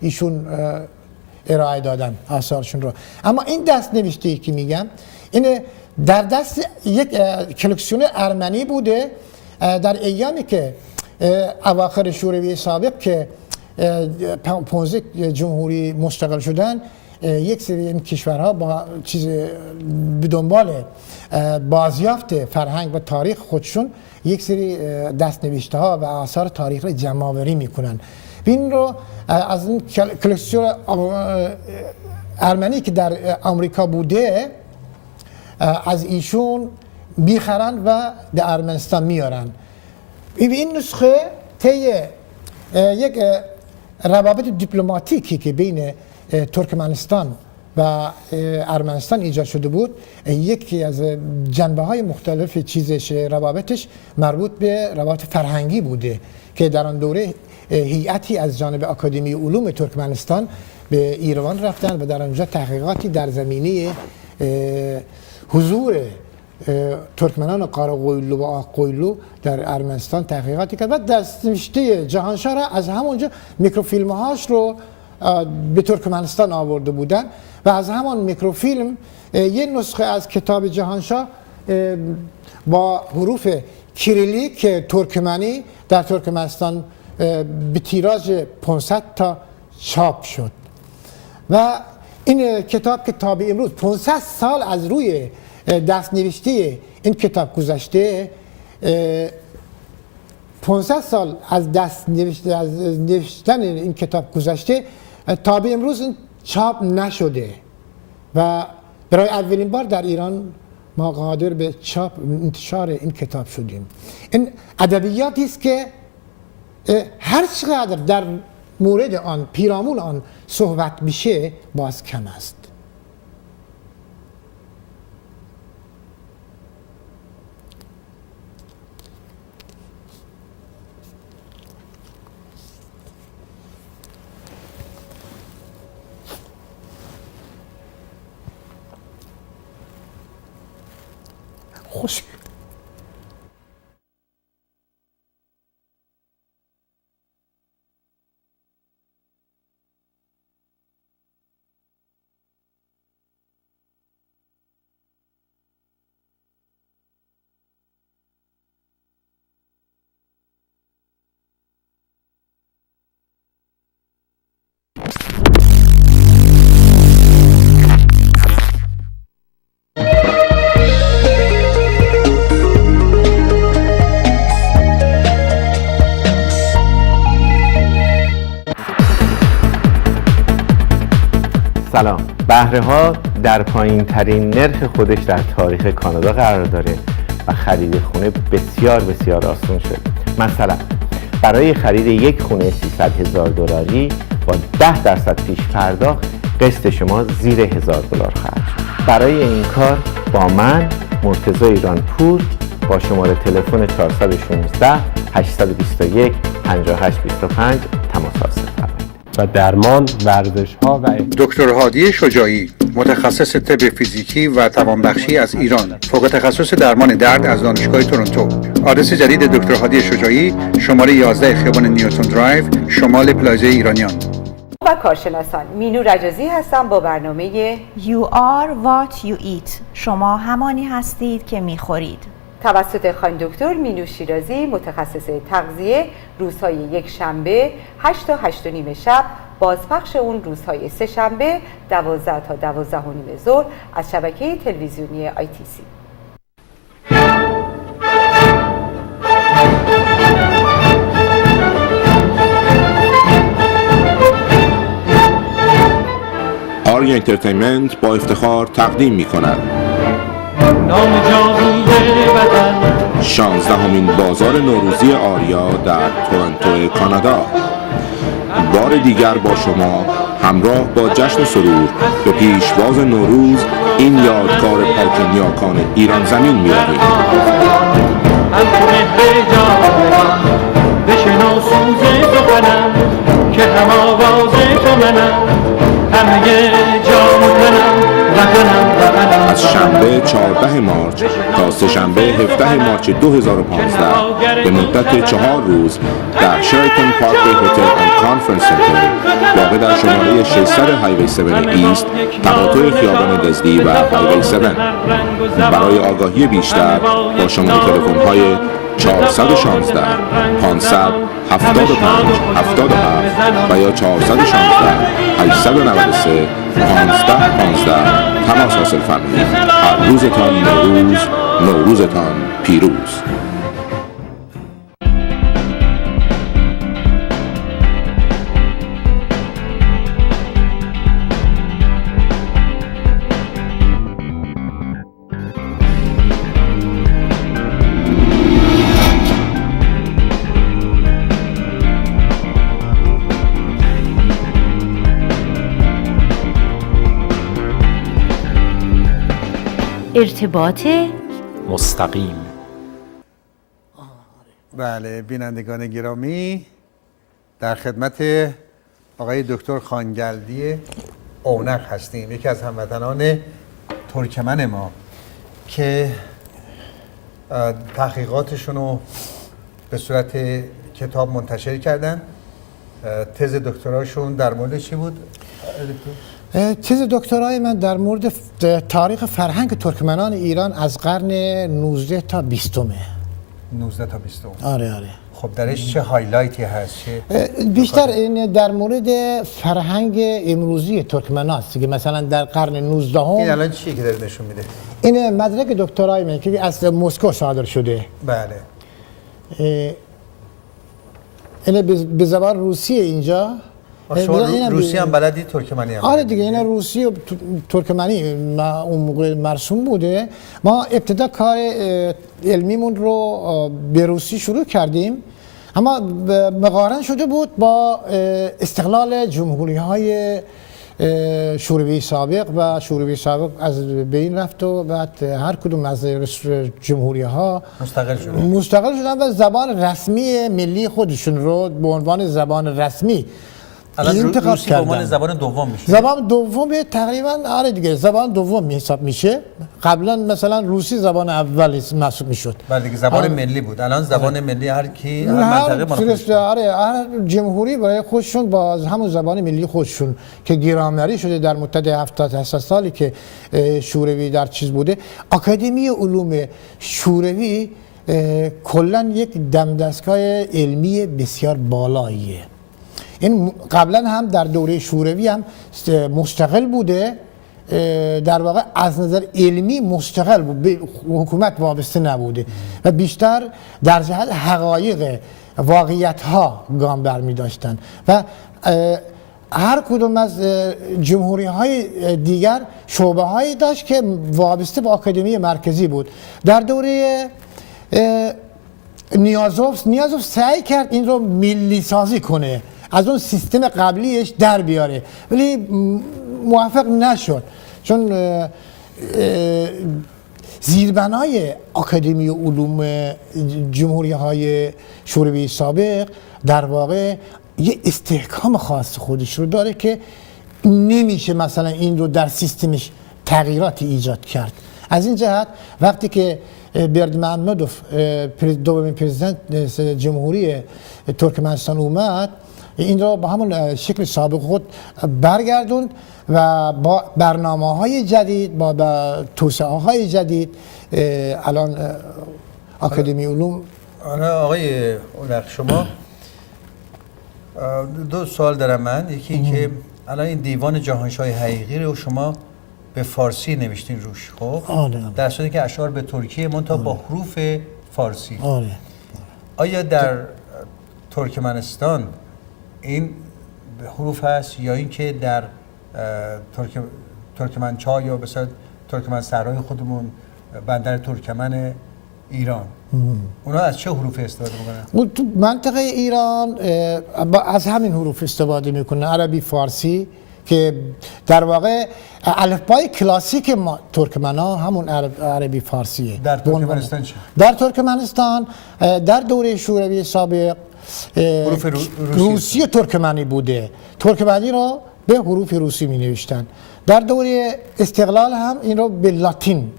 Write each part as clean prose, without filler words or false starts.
ایشون ارائه دادن آثارشون رو. اما این دست نوشته‌ای که میگم این در دست یک کلکسیون ارمنی بوده در ایامی که اواخر شوروی سابق که 15 جمهوری مستقل شدن، یک سری این کشورها با چیز به دنبال بازیافت فرهنگ و تاریخ خودشون یک سری دست‌نوشته ها و آثار تاریخ را جمع‌آوری میکنن. این رو از این کلکسیون ارمنی که در آمریکا بوده از ایشون میخرن و به ارمنستان میارن. این نسخه طی یک روابط دیپلماتیکی که بین ترکمنستان و ارمنستان ایجاد شده بود، یکی از جنبه‌های مختلف چیزش روابطش مربوط به روابط فرهنگی بوده که در آن دوره هیئتی از جانب آکادمی علوم ترکمنستان به ایروان رفتن و در آنجا تحقیقاتی در زمینه حضور ترکمنان قاراقویلو و آققویلو در ارمنستان تحقیقاتی کرد و دست‌نوشته جهانشاه را از همونجا میکروفیلم هاش رو به ترکمنستان آورده بودن و از همان میکروفیلم یک نسخه از کتاب جهانشاه با حروف کیریلیک ترکمنی در ترکمنستان به تیراژ 500 تا چاپ شد و این کتاب که تا به امروز 500 سال از روی دست نوشته این کتاب گذشته، 500 سال از دست نوشتن این کتاب گذشته تا به امروز این چاپ نشده و برای اولین بار در ایران ما قادر به چاپ انتشار این کتاب شدیم. این ادبیاتی است که هر چقدر در مورد آن پیرامون آن صحبت بشه باز کم است. خوش سلام. بهره‌ها در پایین ترین نرخ خودش در تاریخ کانادا قرار داره و خرید خونه بسیار بسیار آسان شد. مثلا برای خرید یک خونه $300,000 با 10% پیش پرداخت قسط شما زیر $1,000 خواهد شد. برای این کار با من مرتضی ایرانپور با شماره تلفن 416 821 5825 تماس حاصل کنید. و درمان، ورزش‌ها و دکتر هادی شجاعی، متخصص طب فیزیکی و توانبخشی از ایران، فوق تخصص درمان درد از دانشگاه تورنتو. آدرس جدید دکتر هادی شجاعی، شماره 11 خیابان نیوتن درایو، شمال پلازای ایرانیان. و کارشناسان، مینو رجازی هستم با برنامه You are what you eat. شما همانی هستید که میخورید. توسط خانم دکتر مینو شیرازی، متخصص تغذیه، روزهای یک شنبه 8 تا 8 و نیم شب، بازپخش اون روزهای سه شنبه 12 تا 12 و نیم ظهر از شبکه تلویزیونی ITC. آریا انترتینمنت با افتخار تقدیم می کند 16مین بازار نوروزی آریا در تورنتو کانادا. بار دیگر با شما همراه با جشن سرور به پیشواز نوروز این یادگار پاک نیاکان ایران زمین می رویم. از شنبه 14 مارچ تا سه‌شنبه 17 مارچ 2015 به مدت 4 روز در شراتون پارکوی هتل اند کانفرنس سنتر واقع در شماره 600 هایوی 7 ایست تقاطع خیابان دزدی و هایوی 7. برای آگاهی بیشتر با شماره تلفن‌های 416 575 77 و یا 416 893 15 تماس حاصل فرمایید. هر روزتان نوروز، نوروزتان پیروز. ارتباط مستقیم. بله بینندگان گرامی، در خدمت آقای دکتر خانگلدی اونق هستیم، یکی از هموطنان ترکمن ما که تحقیقاتشون رو به صورت کتاب منتشر کردن. تز دکتراشون در مورد چی بود؟ تز دکترای من در مورد تاریخ فرهنگ ترکمنان ایران از قرن 19 تا 20. 19 تا 20. آره. خب درش چه هایلایتی هست؟ بیشتر این در مورد فرهنگ امروزی ترکمنان است که مثلا در قرن 19 این الان چیه که داره نشون میده؟ این مدرک دکترای من که از مسکو صادر شده. بله. این به زبان روسیه اینجا. شما روسی هم بلدی، ترکمنی هم؟ آره دیگه، این روسی و ترکمنی اون موقع مرسوم بوده. ما ابتدا کار علمیمون رو به روسی شروع کردیم، اما مقارن شده بود با استقلال جمهوری های شوروی سابق و شوروی سابق از بین رفت و بعد هر کدوم از جمهوری ها مستقل شدن و زبان رسمی ملی خودشون رو به عنوان زبان رسمی الان روسی به عنوان زبان دوم میشه. زبان دوم تقریبا آره دیگه، زبان دوم حساب میشه. قبلا مثلا روسی زبان اول محسوب میشد. بله دیگه، زبان ملی بود. الان زبان ملی هر کی هر منطقه مال آره، هر جمهوری برای خودشون با همون زبان ملی خودشون که گرامری شده در مدت 70 سالی که شوروی در چیز بوده. آکادمی علوم شوروی کلا یک دمدستگاه علمی بسیار بالاییه. این قبلا هم در دوره شوروی هم مستقل بوده، در واقع از نظر علمی مستقل بود، به حکومت وابسته نبوده و بیشتر در جهت حقایق واقعیت ها گام برمی داشتن و هر کدوم از جمهوری های دیگر شعبه هایی داشت که وابسته به آکادمی مرکزی بود. در دوره نیازوف سعی کرد این رو ملی سازی کنه، از اون سیستم قبلیش در بیاره، ولی موفق نشد، چون زیربنای آکادمی علوم جمهوری های شوروی سابق در واقع یه استحکام خاص خودش رو داره که نمیشه مثلا این رو در سیستمش تغییراتی ایجاد کرد. از این جهت وقتی که بردمحمدوف دومین پرزیدنت جمهوری ترکمنستان اومد، این را با همون شکل سابق خود برگردوند و با برنامه‌های جدید، با توسعه‌های جدید الان آکادمی علوم. آقای اونق، شما دو سوال دارم من. یکی که الان این دیوان جهانشاهی حقیقی رو شما به فارسی نوشتین روش، خب در صورتی که اشعار به ترکیه منتها با حروف فارسی. آیا در ترکمنستان این حروف هست یا اینکه در ترکمنچای یا مثلا ترکمن صحرای خودمون بندر ترکمن ایران اونا از چه حروف استفاده میکنن؟ تو منطقه ایران از همین حروف استفاده میکنن، عربی فارسی، که در واقع الفبای کلاسیک ما ترکمن‌ها همون عربی فارسیه. در ترکمنستان چه؟ در ترکمنستان در دوره شوروی سابق روسی ترکمنی بوده. ترکمنی رو به حروف روسی می نوشتن. در دوره استقلال هم این رو به لاتین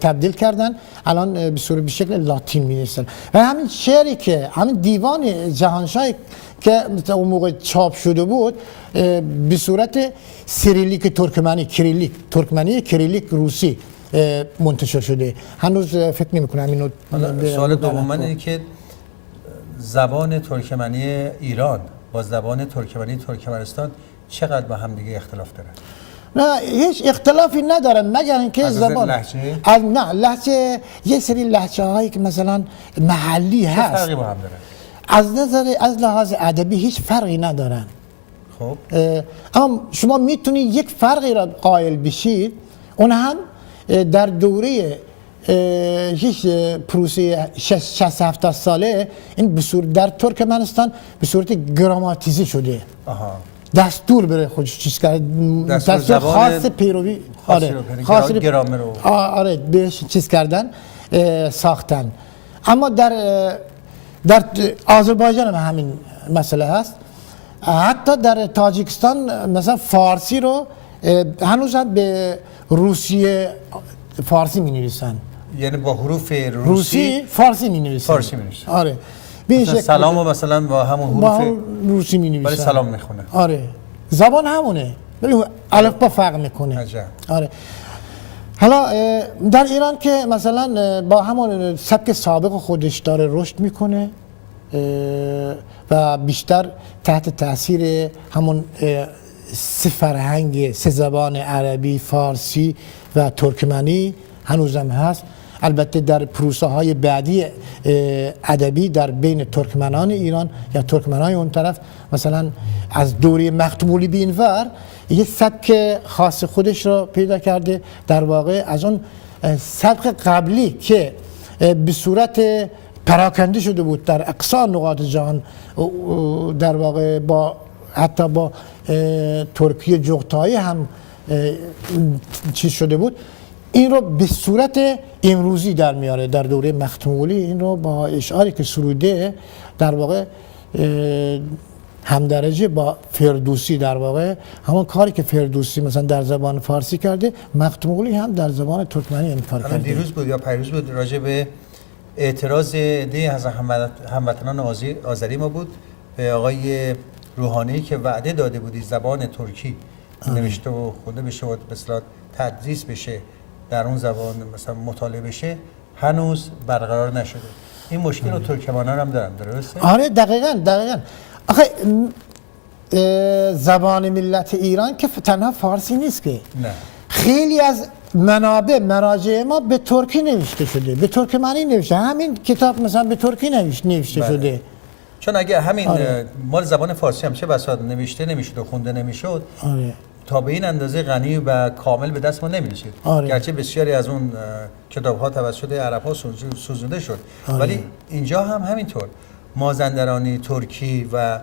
تبدیل کردن، الان به شکل لاتین می نویسن. و همین شعری که همین دیوان جهانشاهی که اون موقع چاپ شده بود به صورت سیریلیک ترکمنی، کریلیک روسی منتشر شده. هنوز فکر نمی کنم اینو. سوال دوم اینه که زبان ترکمنی ایران با زبان ترکمنی ترکمنستان چقدر با هم دیگه اختلاف داره؟ نه هیچ اختلافی ندارن مگر اینکه از زبان لهجه؟ نه لهجه یه سری لهجه هایی که مثلا محلی چه هست فرقی با هم داره؟ از لحاظ ادبی هیچ فرقی ندارن. خب اما شما میتونید یک فرقی را قائل بشید، اون هم در دوره هیچ پروسه 60-70 ساله این در ترکمنستان به صورت گراماتیزی شده. آها. دستور بره خودش چیز کرد، دستور خاص پیروی خاص گرامر رو آره بهش چیز کردن، ساختن. اما در آذربایجان هم همین مسئله هست. حتی در تاجیکستان مثلا فارسی رو هنوز هم به روسیه فارسی می نویسن، یعنی با حروف روسی فارسی می نویسن. آره مثلا سلام و مثلا با همون حروف روسی می نویسن ولی سلام میخونه. آره زبان همونه ولی الفبا فرق میکنه. عجب. آره. حالا در ایران که مثلا با همون سبک سابق خودش داره رشد میکنه و بیشتر تحت تاثیر همون سه فرهنگ، سه زبان عربی، فارسی و ترکمنی هنوزم هست. البته در پروسه های بعدی ادبی در بین ترکمنان ایران یا ترکمنان اون طرف، مثلا از دوره مختومولی به اینور یه سبک خاص خودش رو پیدا کرده. در واقع از اون سبک قبلی که به صورت پراکنده شده بود در اقصا نقاط جهان، در واقع با حتی با ترکیه جغتایی هم چیز شده بود، این رو به صورت امروزی در میاره. در دوره مختومولی این رو با اشعاری که سروده در واقع همدرجه با فردوسی، در واقع همون کاری که فردوسی مثلا در زبان فارسی کرده، مختومولی هم در زبان ترکمنی این کار کرده. دیروز بود یا پیروز بود راجع به اعتراض عده‌ای از هموطنان آذری ما بود به آقای روحانی که وعده داده بودی زبان ترکی نوشته و خونده بشه و به اصطلاح تدریس بشه، در اون زبان مثلا مطالعه بشه، هنوز برقرار نشده. این مشکل رو ترکمنان هم دارن، درسته؟ آره دقیقاً. آخه زبان ملت ایران که تنها فارسی نیست که، نه. خیلی از مراجع ما به ترکی نوشته شده، به ترکمنی نوشته. همین کتاب مثلا به ترکی نوشته شده. چون اگه همین مال زبان فارسی هم چه بساط نوشته نمیشد و خونده نمیشد، تا به این اندازه غنی و کامل به دست ما نمیرسید. گرچه بسیاری از اون کتاب ها توسط عرب ها سوزونده شد، ولی اینجا هم همینطور مازندرانی، ترکی و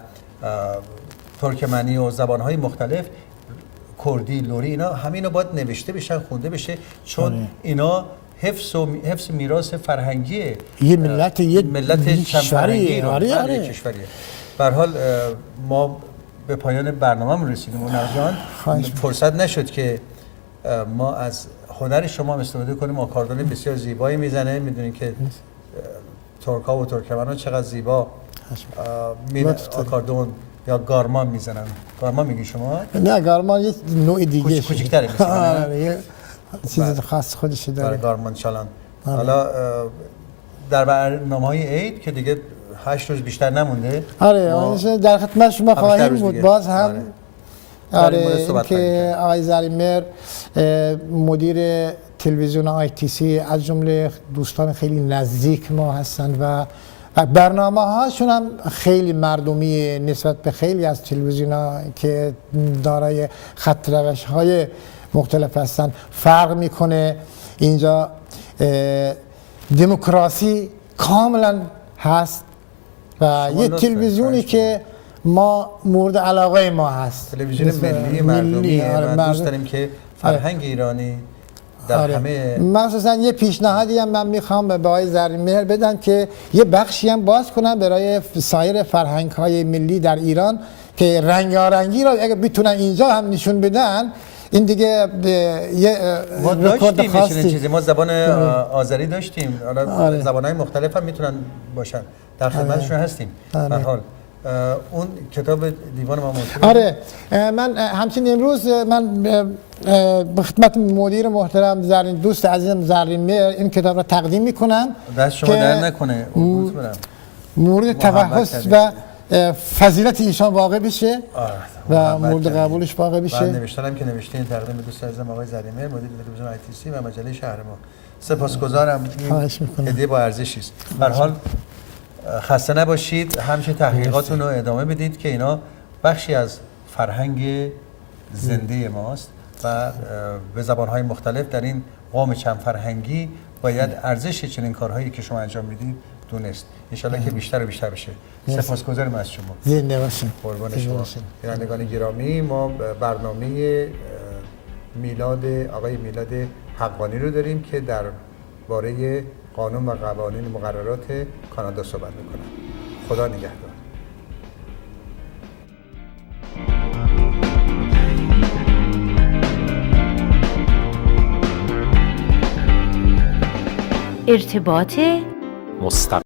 ترکمنی و زبان های مختلف، کردی، لری، اینا همینو باید نوشته بشن، خونده بشه، چون اینا حفظ میراث فرهنگیه یه ملت چند فرهنگی ایران. آره. کشوریه. به هر حال ما به پایان برنامه‌مون رسیدیم. اونر جان فرصت نشد که ما از هنر شما استفاده کنیم. آکاردون بسیار زیبایی میزنه، میدونین که ترک‌ها و ترکمن‌ها چقدر زیبا آکاردون یا گارمان میزنن. گارمان میگی شما؟ نه گارمان یه نوع دیگه کوچیک‌تره مثلا. یه چیز خاص خودش داره. گارمان چالان. حالا در برنامه‌های عید که دیگه 8 روز بیشتر نمونده. آره در خدمت شما خواهیم بود. باز هم این که آقای زریمر مدیر تلویزیون ITC از جمله دوستان خیلی نزدیک ما هستن و برنامه هاشون هم خیلی مردمی نسبت به خیلی از تلویزیون ها که دارای خط روش های مختلف هستن فرق میکنه. اینجا دموکراسی کاملا هست و یه تلویزیونی که ما مورد علاقه ما هست، تلویزیون ملی مردمی و دوست داریم که فرهنگ ایرانی در همه. مخصوصا یه پیشنهادی هم من میخوام به آقای زریمهر بدم که یه بخشی هم باز کنم برای سایر فرهنگ های ملی در ایران که رنگارنگی را اگر بتونن اینجا هم نشون بدن این دیگه یه ما رکورد داشتیم خاصی. چیزی، ما زبان آذری داشتیم، حالا زبان‌های مختلف هم میتونن باشن، در خدمتشون هستیم. به حال اون کتاب دیوان ما موجود. آره من همچنین امروز من به خدمت مدیر محترم زرین دوست عزیزم زرین میر این کتاب را تقدیم میکنم دست شما در نکنه. مورد توحس و فضیلت ایشان واقع بشه و مورد قبولش واقع بشه. من نوشتم که نوشته این تقدیم دوست عزیزم آقای زرین میر مدیر تلویزیون ITC و مجله شهر ما. سپاسگزارم، این هدیه با ارزشی است. به هر حال خسته نباشید، همچنین تحقیقاتتون رو ادامه بدید که اینا بخشی از فرهنگ زنده ماست و به زبان‌های مختلف در این قوم چند فرهنگی باید ارزش چنین کارهایی که شما انجام میدید دونست. ان شاءالله که بیشتر و بیشتر بشه. سپاسگزارم از شما. زنده باشین. قربان شما. بینندگان گرامی، ما برنامه میلاد آقای میلاد حقانی رو داریم که در باره قانون و قوانین مقررات کانادا صحبت میکنن. خدا نگهدار. ارتباط مستقیم